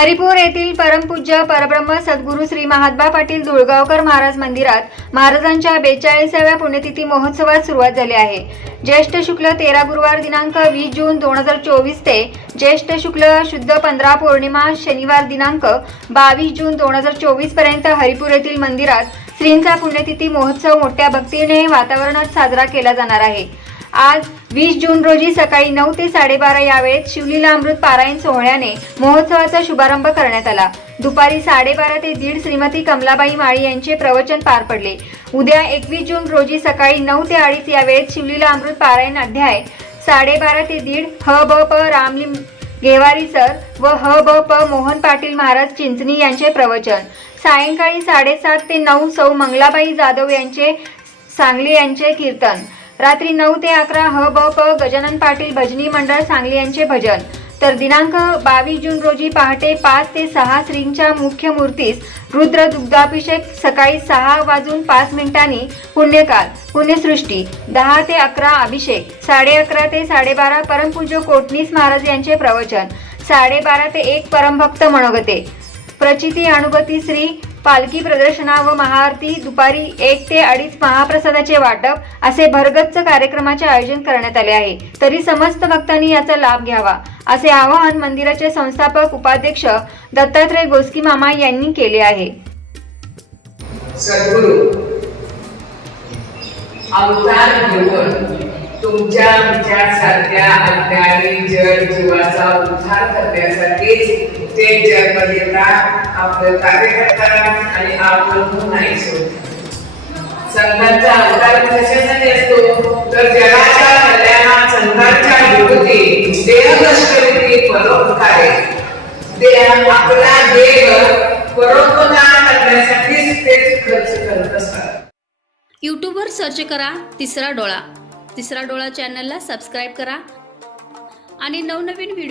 हरिपूर येथील परमपूज्य परब्रह्म सद्गुरू श्री महात्मा पाटील दुळगावकर महाराज मंदिरात महाराजांच्या बेचाळीसाव्या पुण्यतिथी महोत्सवात सुरुवात झाली आहे. ज्येष्ठ शुक्ल तेरा गुरुवार दिनांक वीस जून दोन हजार चोवीस ते ज्येष्ठ शुक्ल शुद्ध पंधरा पौर्णिमा शनिवार दिनांक बावीस जून दोन हजार चोवीसपर्यंत हरिपूर येथील मंदिरात श्रींचा पुण्यतिथी महोत्सव मोठ्या भक्तीने वातावरणात साजरा केला जाणार आहे. आज वीस जून रोजी सकाळी नऊ ते साडेबारा या वेळेत शिवलीला अमृत पारायण सोहळ्याने महोत्सवाचा शुभारंभ करण्यात आला. दुपारी साडेबारा ते दीड श्रीमती कमलाबाई माळी यांचे प्रवचन पार पडले. उद्या एकवीस जून रोजी सकाळी नऊ ते अडीच या वेळेत शिवलीला अमृत पारायण अध्याय साडेबारा ते दीड ह ब प रामली गेवारी सर व ह ब प मोहन पाटील महाराज चिंचणी यांचे प्रवचन. सायंकाळी साडेसात ते नऊ सौ मंगलाबाई जाधव यांचे सांगली यांचे कीर्तन. रात्री नऊ ते अकरा ह ब प गजानन पाटील भजनी मंडळ सांगली यांचे भजन. तर दिनांक बावीस जून रोजी पहाटे पाच ते सहा श्रींच्या मुख्य मूर्तीस रुद्र दुग्धाभिषेक सकाळी सहा वाजून पाच मिनिटांनी पुण्यकाल पुण्यसृष्टी दहा ते अकरा अभिषेक साडे अकरा ते साडेबारा परमपूज्य कोटणीस महाराज यांचे प्रवचन साडेबारा ते एक परमभक्त मनोगते. प्रचिती अनुभूती श्री पालखी प्रदर्शना व महाआरती दुपारी एक ते अडीच महाप्रसादाचे वाटप असे भरगच्च कार्यक्रमाचे आयोजन करण्यात आले आहे. तरी समस्त भक्तांनी याचा लाभ घ्यावा असे आवाहन मंदिराचे संस्थापक उपाध्यक्ष दत्तात्रय गोस्की मामा यांनी केले आहे. सद्गुरू अवतार घेऊन तुमच्या विचारसारख्या अज्ञानी जड जीवाचा उद्धार करण्यासाठीच ते जन्म देतात आपलं कार्य करतात आणि आपण नाही संघाचा अवतार कशासाठी असतो? तर जगाच्या कल्याणात संघाच्या विभूती देहकष्टविधी परोपकारे. देह आपला देह परोपकार करण्यासाठीच ते खर्च करत असतात. युट्यूबवर सर्च करा तिसरा डोळा. तिसरा डोळा चॅनलला सबस्क्राईब करा. आणि नवनवीन व्हिडिओ